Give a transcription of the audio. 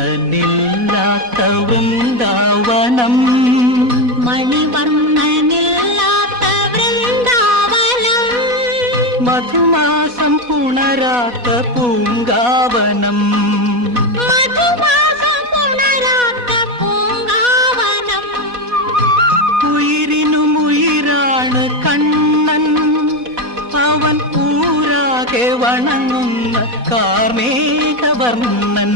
മണിവർണ്ണനില്ലാത്ത വൃന്ദാവനം, മണിവർണ്ണനില്ലാത്ത വൃന്ദാവനം, മധുമാസം പുണരാത്ത പൂങ്കാവനം, മധുമാസം പുണരാത്ത പൂങ്കാവനം. ഉയിരിനും ഉയിരാണ് കണ്ണൻ, അവൻ ഊരാകെ വണങ്ങുന്ന കാർമേഘവർണ്ണൻ.